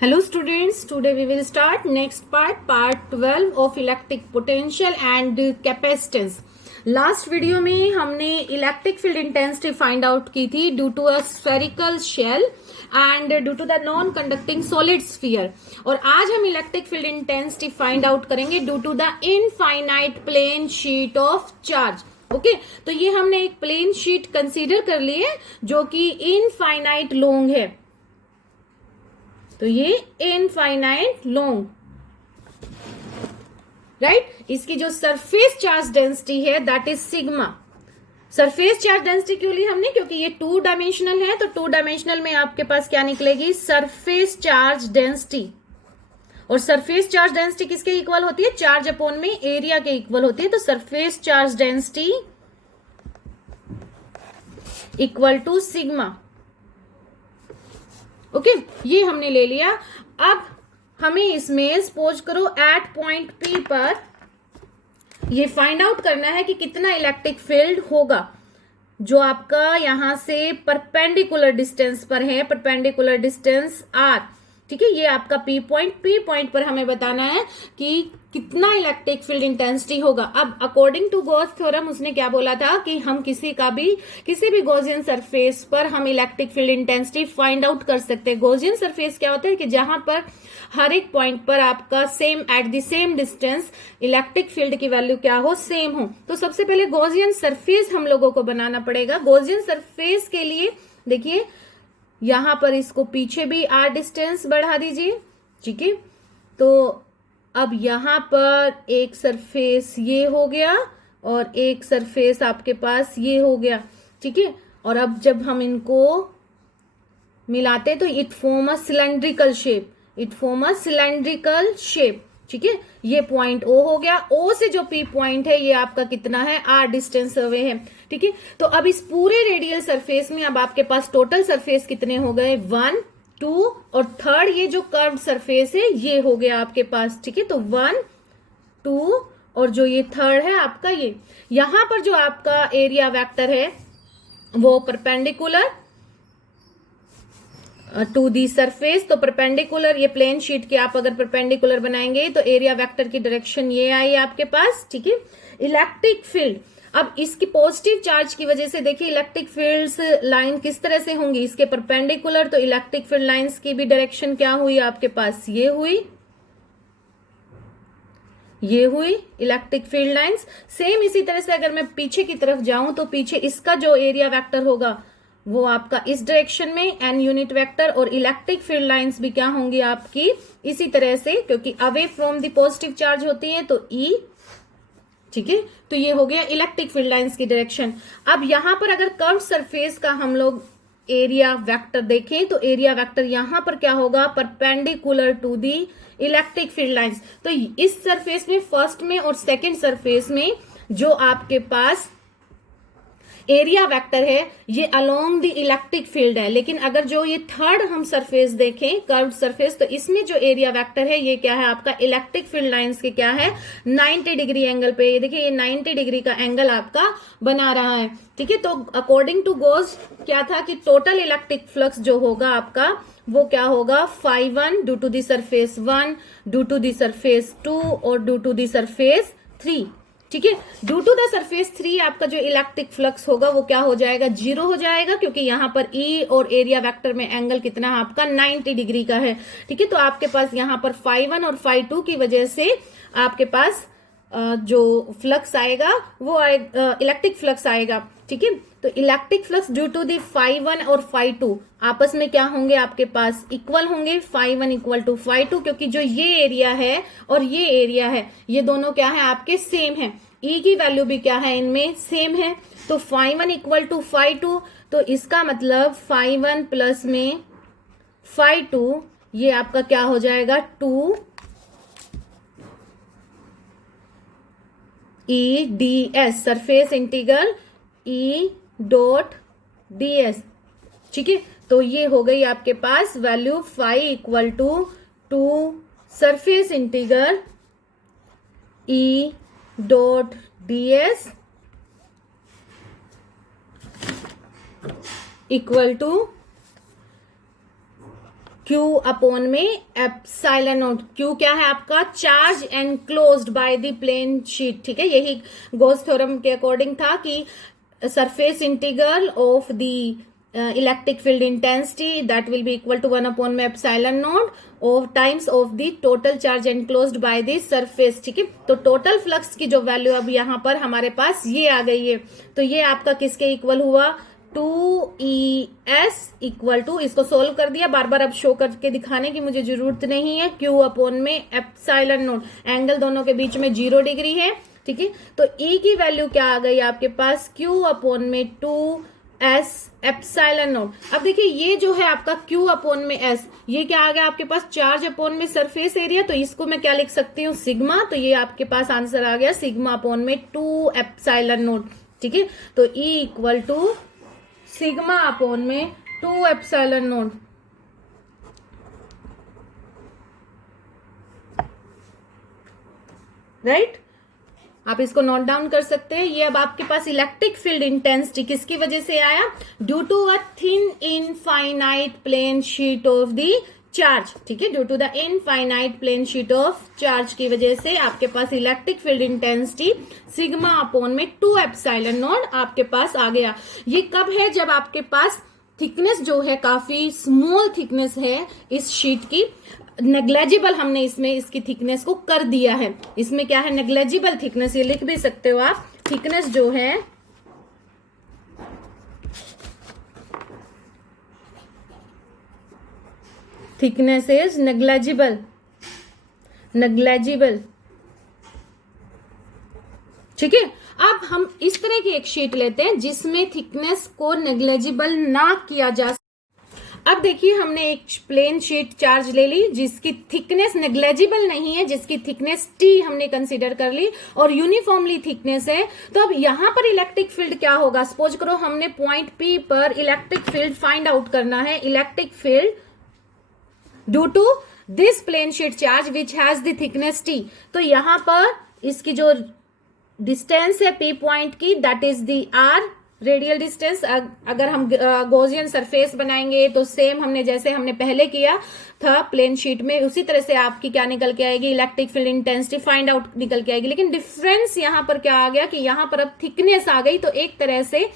Hello students, today we will start next part 12 of electric potential and capacitance. Last video में हमने electric field intensity find out की थी due to a spherical shell and due to the non conducting solid sphere, और आज हम electric field intensity find out करेंगे due to the infinite plane sheet of charge. Okay, तो ये हमने एक प्लेन शीट कंसीडर कर ली है जो कि इनफाइनाइट लॉन्ग है. तो ये इनफाइनाइट लॉन्ग, राइट. इसकी जो सरफेस चार्ज डेंसिटी है that is sigma. Surface charge density क्यों ली हमने? क्योंकि ये 2 डायमेंशनल है, तो 2 डायमेंशनल में आपके पास क्या निकलेगी? Surface charge density. और सरफेस चार्ज डेंसिटी किसके इक्वल होती है? चार्ज अपॉन में एरिया के इक्वल होती है. तो surface charge density equal to sigma. Okay, ये हमने ले लिया. अब हमें इसमें सपोज करो एट पॉइंट पी पर ये फाइंड आउट करना है कि कितना इलेक्ट्रिक फील्ड होगा जो आपका यहां से परपेंडिकुलर डिस्टेंस पर है. परपेंडिकुलर डिस्टेंस आर, ठीक है. ये आपका पी पॉइंट पर हमें बताना है कि कितना इलेक्ट्रिक फील्ड इंटेंसिटी होगा. अब अकॉर्डिंग टू गॉस थ्योरम उसने क्या बोला था कि हम किसी भी गॉसियन सरफेस पर हम electric field intensity find out कर सकते हैं. गॉसियन सरफेस क्या होता है कि जहां पर हर एक पॉइंट पर आपका same at the same distance electric field की वैल्यू क्या हो? सेम हो. तो सबसे पहले गॉसियन सरफेस हम लोगों को बनाना पड़ेगा. गॉसियन सरफेस के लिए देखिए यहां पर इसको पीछे भी आर डिस्टेंस बढ़ा दीजिए, ठीक है. तो अब यहां पर एक सरफेस ये हो गया और एक सरफेस आपके पास ये हो गया, ठीक है. और अब जब हम इनको मिलाते तो it form a cylindrical shape. ठीक है. ये पॉइंट ओ हो गया. ओ से जो पी पॉइंट है ये आपका कितना है? आर डिस्टेंस अवे है, ठीक है. तो अब इस पूरे रेडियल सरफेस में अब आपके पास टोटल सरफेस कितने हो गए? 1, 2 और थर्ड ये जो कर्व्ड सरफेस है ये हो गया आपके पास, ठीक है. तो 1, 2 और जो ये थर्ड है आपका ये. यहां पर जो आपका एरिया वेक्टर है वो परपेंडिकुलर टू दी सरफेस. तो परपेंडिकुलर, ये प्लेन शीट के आप अगर परपेंडिकुलर बनाएंगे तो एरिया वेक्टर की डायरेक्शन ये आई आपके पास, ठीक है. इलेक्ट्रिक फील्ड, अब इसकी पॉजिटिव चार्ज की वजह से देखिए इलेक्ट्रिक फील्ड्स लाइन किस तरह से होंगी? इसके परपेंडिकुलर. तो इलेक्ट्रिक फील्ड लाइंस की भी डायरेक्शन क्या हुई आपके पास? ये हुई इलेक्ट्रिक फील्ड लाइंस. सेम इसी तरह से अगर मैं पीछे की तरफ जाऊं तो पीछे इसका जो एरिया वेक्टर होगा वो आपका इस डायरेक्शन में एन यूनिट वेक्टर, और इलेक्ट्रिक फील्ड लाइंस भी क्या होंगी आपकी इसी तरह से, क्योंकि away from the positive charge होती है तो ई, ठीक है. तो ये हो गया इलेक्ट्रिक फील्ड लाइंस की डायरेक्शन. अब यहां पर अगर कर्व सरफेस का हम लोग एरिया वेक्टर देखें तो एरिया वेक्टर यहां पर क्या होगा? Perpendicular to the electric field lines. तो इस सरफेस में फर्स्ट में और सेकेंड सरफेस में जो आपके पास एरिया वेक्टर है ये अलोंग द इलेक्ट्रिक फील्ड है. लेकिन अगर जो ये थर्ड हम सरफेस देखें कर्व्ड सरफेस, तो इसमें जो एरिया वेक्टर है ये क्या है आपका? इलेक्ट्रिक फील्ड लाइंस के क्या है? 90 डिग्री एंगल पे. ये देखिए ये 90 डिग्री का एंगल आपका बना रहा है, ठीक है. तो अकॉर्डिंग टू गॉस क्या था कि टोटल इलेक्ट्रिक फ्लक्स जो होगा आपका वो क्या होगा? φ1 due to the surface 1, due to the surface 2 और ड्यू टू दी सरफेस 3, ठीक है. ड्यू टू द सरफेस 3 आपका जो इलेक्ट्रिक फ्लक्स होगा वो क्या हो जाएगा? 0 हो जाएगा, क्योंकि यहां पर ई और एरिया वेक्टर में एंगल कितना है आपका? 90 डिग्री का है, ठीक है. तो आपके पास यहां पर φ1 और φ2 की वजह से आपके पास जो फ्लक्स आएगा वो इलेक्ट्रिक फ्लक्स आएगा, ठीक है. तो electric flux due to the φ1 और φ2 आपस में क्या होंगे आपके पास? इक्वल होंगे. φ1 इक्वल टू φ2, क्योंकि जो ये एरिया है और ये एरिया है ये दोनों क्या है आपके? सेम है. ई की वैल्यू भी क्या है इनमें? सेम है. तो φ1 इक्वल टू φ2, तो इसका मतलब φ1 प्लस में φ2 ये आपका क्या हो जाएगा? 2 E D S, surface integral E dot D S, ठीक है. तो ये हो गई आपके पास value φ equal to 2 surface integral E dot D S equal to Q upon में एप्सिलॉन नॉट। Q क्या है आपका? Charge enclosed by the plane sheet. ठीक है, यही गॉस थ्योरम के अकॉर्डिंग था कि surface integral of the electric field intensity that will be equal to 1 upon में epsilon not of times of the total charge enclosed by the surface. ठीक है, तो टोटल फ्लक्स की जो वैल्यू अब यहाँ पर हमारे पास ये आ गई है, तो ये आपका किसके इक्वल हुआ? 2ES इक्वल टू, इसको सोल्व कर दिया, बार बार अब शो करके दिखाने की मुझे जरूरत नहीं है। Q अपॉन में एप्सिलॉन नॉट, एंगल दोनों के बीच में 0 डिग्री है। ठीक है, तो E की वैल्यू क्या आ गई आपके पास? Q अपॉन में 2S एप्सिलॉन नॉट। अब देखिए ये जो है आपका Q अपॉन में S, ये क्या आ गया आपके पास? चार्ज अपॉन में सरफेस एरिया, तो इसको मैं क्या लिख सकती हूँ? सिग्मा। तो ये आपके पास आंसर आ गया सिग्मा अपॉन में 2 एप्सिलॉन नॉट। ठीक है, तो E equal to sigma upon में 2 एप्सिलॉन नॉट। राइट, आप इसको नोट डाउन कर सकते हैं। ये अब आपके पास इलेक्ट्रिक फील्ड इंटेंसिटी किसकी वजह से आया? Due to a thin infinite plane sheet of the charge. ठीक है, due to the infinite plane sheet of charge की वजह से आपके पास electric field intensity sigma upon में 2 एप्सिलॉन नॉट आपके पास आ गया। ये कब है? जब आपके पास थिकनेस जो है काफी स्मॉल थिकनेस है इस शीट की, नेग्लेजिबल हमने इसमें इसकी थिकनेस को कर दिया है। इसमें क्या है? नेग्लेजिबल थिकनेस, ये लिख भी सकते हो आप। थिकनेस जो है थिकनेस इज नेग्लेजिबल, नेग्लेजिबल। ठीक है, अब हम इस तरह की एक शीट लेते हैं जिसमें थिकनेस को नेग्लेजिबल ना किया जा। अब देखिए हमने एक प्लेन शीट चार्ज ले ली जिसकी थिकनेस नेग्लेजिबल नहीं है, जिसकी थिकनेस T हमने कंसीडर कर ली और यूनिफॉर्मली थिकनेस है। तो अब यहां पर इलेक्ट्रिक फील्ड क्या होगा? सपोज करो हमने पॉइंट P पर इलेक्ट्रिक फील्ड फाइंड आउट करना है। Electric field due to this plane sheet charge which has the thickness T। तो यहां पर इसकी जो डिस्टेंस है P पॉइंट की, that is the R radial distance. अगर हम गॉसियन सरफेस बनाएंगे तो सेम हमने जैसे हमने पहले किया था प्लेन शीट में, उसी तरह से आपकी क्या निकल के आएगी? Electric field intensity find out निकल के आएगी। लेकिन डिफरेंस यहां पर क्या आ गया कि यहां पर अब थिकनेस आ गई। तो एक तरह से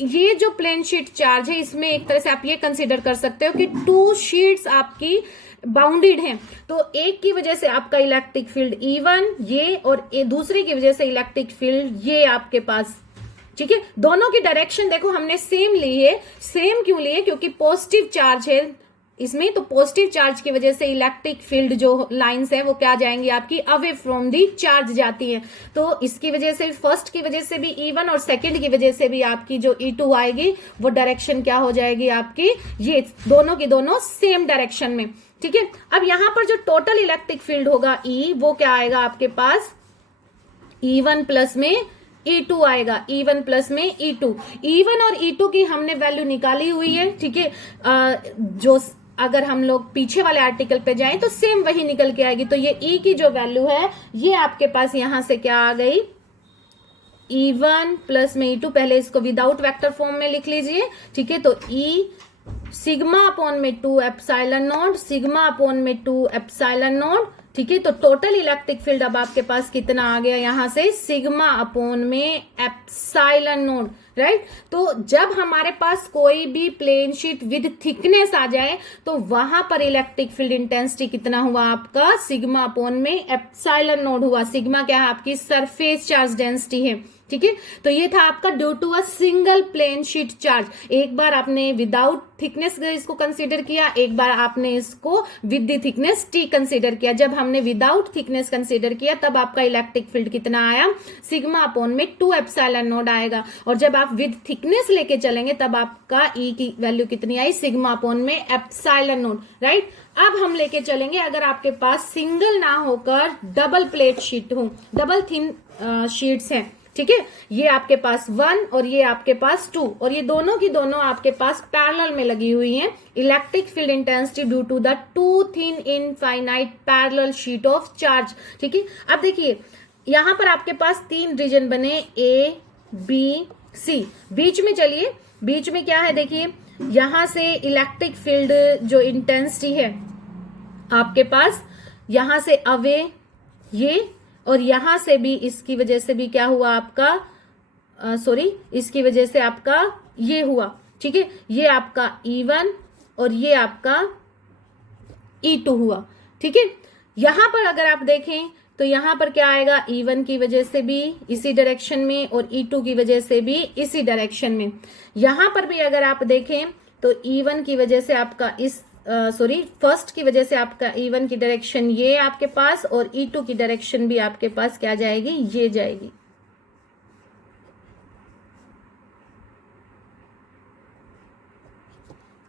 ये जो प्लेन शीट चार्ज है इसमें एक तरह से आप ये कंसीडर कर सकते हो कि 2 शीट्स आपकी बाउंडेड हैं। तो एक की वजह से आपका इलेक्ट्रिक फील्ड E1 ये, और दूसरे की वजह से इलेक्ट्रिक फील्ड ये आपके पास। ठीक है, दोनों की डायरेक्शन देखो हमने सेम ली है। सेम क्यों ली है? क्योंकि पॉजिटिव चार्ज है इसमें, तो पॉजिटिव चार्ज की वजह से इलेक्ट्रिक फील्ड जो लाइंस है वो क्या जाएंगी आपकी? अवे फ्रॉम दी चार्ज जाती है। तो इसकी वजह से फर्स्ट की वजह से भी E1 और सेकंड की वजह से भी आपकी जो E2 आएगी वो डायरेक्शन क्या हो जाएगी आपकी? ये दोनों की दोनों सेम डायरेक्शन में। ठीक है, अब यहां पर जो टोटल इलेक्ट्रिक फील्ड होगा E, वो क्या आएगा आपके पास? E1 प्लस में E2 आएगा। E1 प्लस में E2। E1 और E2 की हमने वैल्यू निकाली हुई है। ठीक है, जो अगर हम लोग पीछे वाले आर्टिकल पे जाएं तो सेम वही निकल के आएगी। तो ये E की जो वैल्यू है ये आपके पास यहां से क्या आ गई? E1 प्लस में E2। पहले इसको विदाउट वेक्टर फॉर्म में लिख लीजिए। ठीक है, तो E सिग्मा अपॉन में 2 एप्सिलॉन नॉट, सिग्मा अपॉन में 2 एप्सिलॉन नॉट। ठीक है, तो टोटल इलेक्ट्रिक फील्ड अब आपके पास कितना आ गया? यहां से सिग्मा अपॉन में एप्सिलॉन नॉट। राइट, तो जब हमारे पास कोई भी प्लेन शीट विद थिकनेस आ जाए तो वहां पर इलेक्ट्रिक फील्ड इंटेंसिटी कितना हुआ आपका? सिग्मा अपॉन में एप्सिलॉन नॉट हुआ। सिग्मा क्या है? आपकी सरफेस चार्ज डेंसिटी है। ठीक है, तो ये था आपका due to a single plane sheet charge. एक बार आपने विदाउट थिकनेस इसको कंसीडर किया, एक बार आपने इसको with the thickness T consider किया। जब हमने विदाउट थिकनेस कंसीडर किया तब आपका इलेक्ट्रिक फील्ड कितना आया? सिग्मा अपॉन में 2 एप्सिलॉन नॉट आएगा। और जब आप विद थिकनेस लेके चलेंगे तब आपका E की वैल्यू कितनी आई? सिग्मा अपॉन में एप्सिलॉन नॉट। राइट, अब हम लेके चलेंगे अगर आपके पास सिंगल ना होकर डबल प्लेट शीट हो, डबल थिन शीट्स हैं। ठीक है, ये आपके पास 1 और ये आपके पास 2, और ये दोनों की दोनों आपके पास पैरेलल में लगी हुई हैं। Electric field intensity due to the 2 thin infinite parallel sheet of charge. ठीक है, अब देखिए यहां पर आपके पास 3 रीजन बने A, B, C। बीच में चलिए, बीच में क्या है? देखिए यहां से इलेक्ट्रिक फील्ड जो इंटेंसिटी है आपके पास, यहां से अवे ये, और यहां से भी इसकी वजह से भी क्या हुआ आपका, इसकी वजह से आपका ये हुआ, ठीक है, ये आपका E1 और ये आपका E2 हुआ, ठीक है। यहां पर अगर आप देखें तो यहां पर क्या आएगा, E1 की वजह से भी इसी डायरेक्शन में और E2 की वजह से भी इसी डायरेक्शन में। यहां पर भी अगर आप देखें तो E1 की वजह से आपका फर्स्ट की वजह से आपका E1 की डायरेक्शन ये आपके पास, और E2 की डायरेक्शन भी आपके पास क्या जाएगी, ये जाएगी।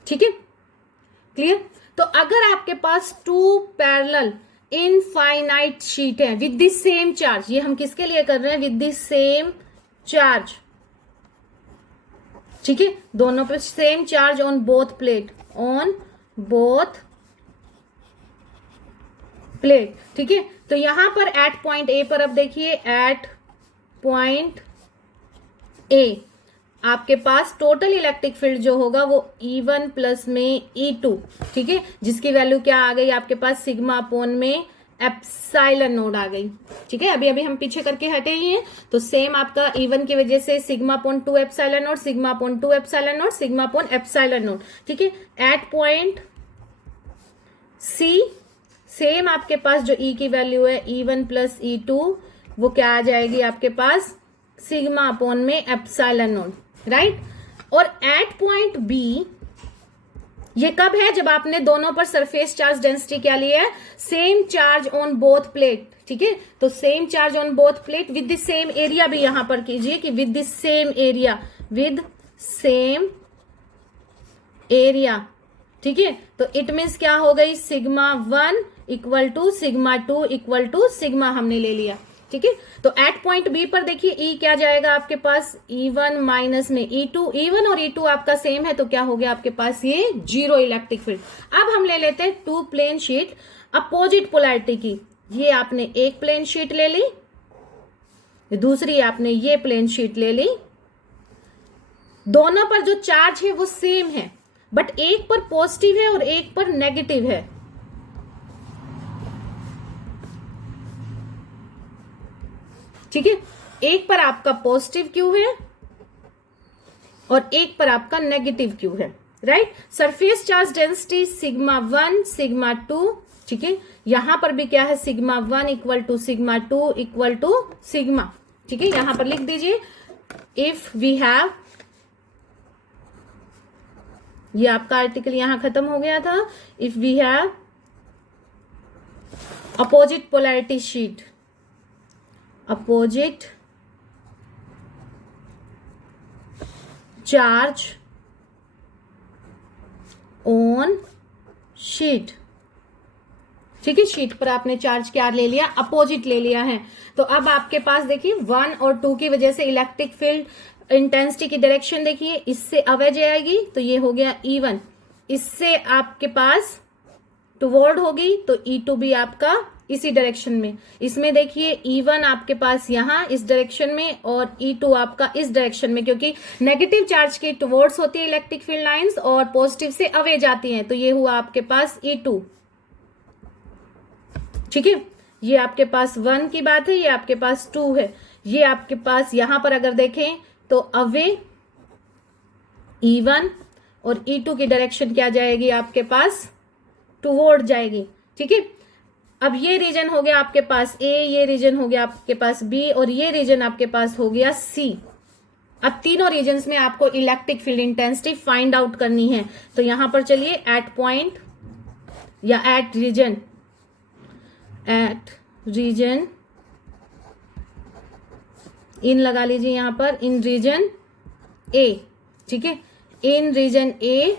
ठीक है, क्लियर। तो अगर आपके पास 2 पैरेलल इनफाइनाइट शीट है विद द सेम चार्ज, ये हम किसके लिए कर रहे हैं, विद द सेम चार्ज, ठीक है, दोनों पे same charge on both plate, ठीक है। तो यहां पर एट पॉइंट ए पर अब देखिए, एट पॉइंट ए आपके पास टोटल इलेक्ट्रिक फील्ड जो होगा वो E1 प्लस में E2, ठीक है, जिसकी वैल्यू क्या आ गई आपके पास, सिग्मा अपॉन में एप्सिलॉन नोड आ गई, ठीक है। अभी हम पीछे करके हटे ही हैं, तो सेम आपका E1 की वजह से sigma upon 2 epsilon node, sigma upon 2 epsilon node, sigma upon epsilon node, ठीक है। एट पॉइंट C सेम आपके पास जो E की वैल्यू है E1 प्लस E2, वो क्या आ जाएगी आपके पास, सिग्मा अपॉन में एप्सिलॉन नोड, राइट। और एट पॉइंट B ये कब है, जब आपने दोनों पर सरफेस चार्ज डेंसिटी क्या लिया है, same charge on both plate, ठीक है। तो same charge on both plate with the same area भी यहां पर कीजिए कि विद द सेम एरिया, ठीक है। तो इट मीन्स क्या हो गई, sigma 1 equal to sigma 2 equal to sigma हमने ले लिया, ठीक है। तो एट पॉइंट बी पर देखिए E क्या जाएगा आपके पास, E1 माइनस में E2, E1 और E2 आपका सेम है, तो क्या हो गया आपके पास, ये 0 इलेक्ट्रिक फील्ड। अब हम ले लेते हैं 2 प्लेन शीट अपोजिट पोलैरिटी की। ये आपने एक प्लेन शीट ले ली, दूसरी आपने ये प्लेन शीट ले ली, दोनों पर जो चार्ज है वो सेम है, बट एक पर पॉजिटिव है और एक पर नेगेटिव है, ठीक है। एक पर आपका पॉजिटिव क्यू है और एक पर आपका नेगेटिव क्यू है, right. Surface charge density sigma 1 sigma 2, ठीक है। यहां पर भी क्या है, sigma 1 equal to sigma 2 equal to sigma, ठीक है। यहां पर लिख दीजिए, इफ वी हैव, ये आपका आर्टिकल यहां खत्म हो गया था, if we have opposite polarity sheet, opposite charge on sheet, ठीक है। शीट पर आपने चार्ज क्या ले लिया, अपोजिट ले लिया है। तो अब आपके पास देखिए 1 और 2 की वजह से इलेक्ट्रिक फील्ड इंटेंसिटी की डायरेक्शन देखिए, इससे अवे जाएगी तो ये हो गया E1, इससे आपके पास टुवर्ड होगी तो E2 भी आपका इसी डायरेक्शन में। इसमें देखिए E1 आपके पास यहां इस डायरेक्शन में और E2 आपका इस डायरेक्शन में, क्योंकि नेगेटिव चार्ज की टुवर्ड्स होती है इलेक्ट्रिक फील्ड लाइंस और पॉजिटिव से अवे जाती हैं, तो ये हुआ आपके पास E2, ठीक है। ये आपके पास 1 की बात है, ये आपके पास 2 है। ये आपके पास यहां पर अगर देखें तो अवे E1 और E2 की डायरेक्शन क्या जाएगी आपके पास, टुवर्ड जाएगी, ठीक है। अब ये रीजन हो गया आपके पास A, ये रीजन हो गया आपके पास B और ये रीजन आपके पास हो गया C। अब तीनों रीजन्स में आपको electric field intensity find out करनी है। तो यहां पर चलिए एट पॉइंट या एट रीजन इन लगा लीजिए यहां पर, इन रीजन A, ठीक है। इन रीजन A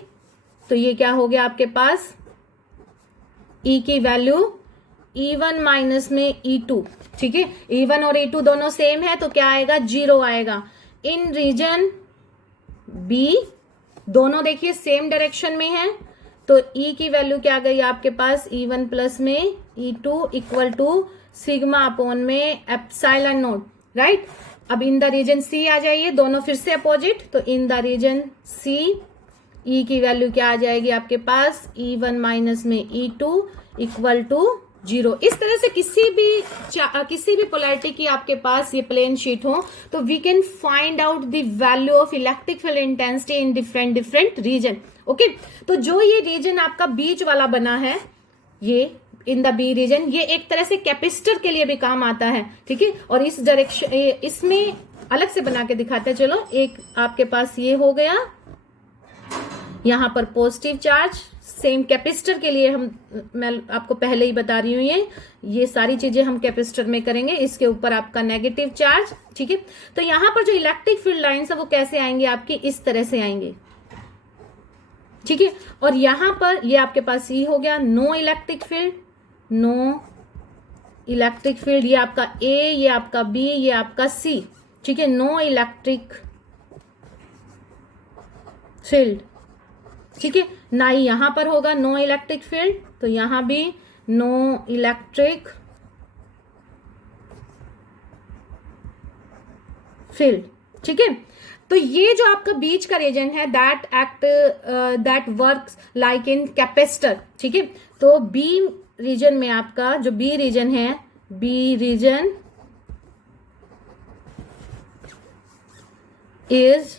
तो ये क्या हो गया आपके पास, E की वैल्यू E1 माइनस में E2, ठीक है। E1 और E2 दोनों सेम है तो क्या आएगा, 0 आएगा। इन रीजन B दोनों देखिए सेम डायरेक्शन में है, तो E की वैल्यू क्या गई आपके पास, E1 प्लस में E2 equal to sigma upon में एप्सिलॉन नोट, राइट। अब इन द रीजन C आ जाइए, दोनों फिर से अपोजिट, तो in the region C E की वैल्यू क्या आ जाएगी आपके पास, E1 माइनस में E2 इक्वल टू 0। इस तरह से किसी भी पोलैरिटी की आपके पास ये प्लेन शीट हो तो we can find out the value of electric field intensity in different region. Okay, तो जो ये रीजन आपका बीच वाला बना है, ये इन द बी रीजन, ये एक तरह से कैपेसिटर के लिए भी काम आता है, ठीक है। और इस डायरेक्शन, इसमें अलग से बना के दिखाते हैं। चलो, एक आपके पास ये हो गया, यहां पर पॉजिटिव चार्ज, सेम कैपेसिटर के लिए मैं आपको पहले ही बता रही हूं, ये सारी चीजें हम कैपेसिटर में करेंगे। इसके ऊपर आपका नेगेटिव चार्ज, ठीक है। तो यहां पर जो इलेक्ट्रिक फील्ड लाइंस है वो कैसे आएंगे आपकी, इस तरह से आएंगे, ठीक है। और यहां पर ये आपके पास ये हो गया no electric field, no electric field, ये आपका ए, ये आपका बी, ये आपका सी, ठीक है। नो इलेक्ट्रिक फील्ड, ठीक है। ना ही यहां पर होगा नो इलेक्ट्रिक फील्ड, तो यहां भी नो इलेक्ट्रिक फील्ड, ठीक है। तो ये जो आपका बीच का रीजन है that works like in capacitor, ठीक है। तो बी रीजन में आपका जो बी रीजन है, B region is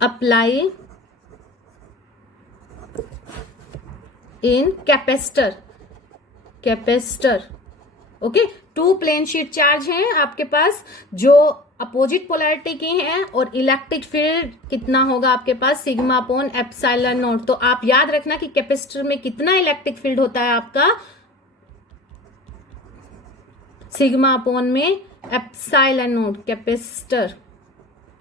apply in capacitor, okay. Two plane sheet charge हैं आपके पास जो अपोजिट पोलैरिटी की हैं, और इलेक्ट्रिक फील्ड कितना होगा आपके पास, सिग्मा अपॉन एप्सिलॉन नॉट। तो आप याद रखना कि कैपेसिटर में कितना इलेक्ट्रिक फील्ड होता है आपका, सिग्मा अपॉन में एप्सिलॉन नॉट, कैपेसिटर,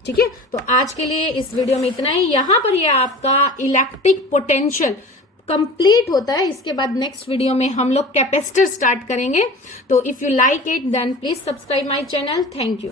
ठीक है। तो आज के लिए इस वीडियो में इतना ही। यहां पर ये आपका इलेक्ट्रिक पोटेंशियल कंप्लीट होता है। इसके बाद नेक्स्ट वीडियो में हम लोग कैपेसिटर स्टार्ट करेंगे। तो if you like it then please subscribe my channel. Thank you.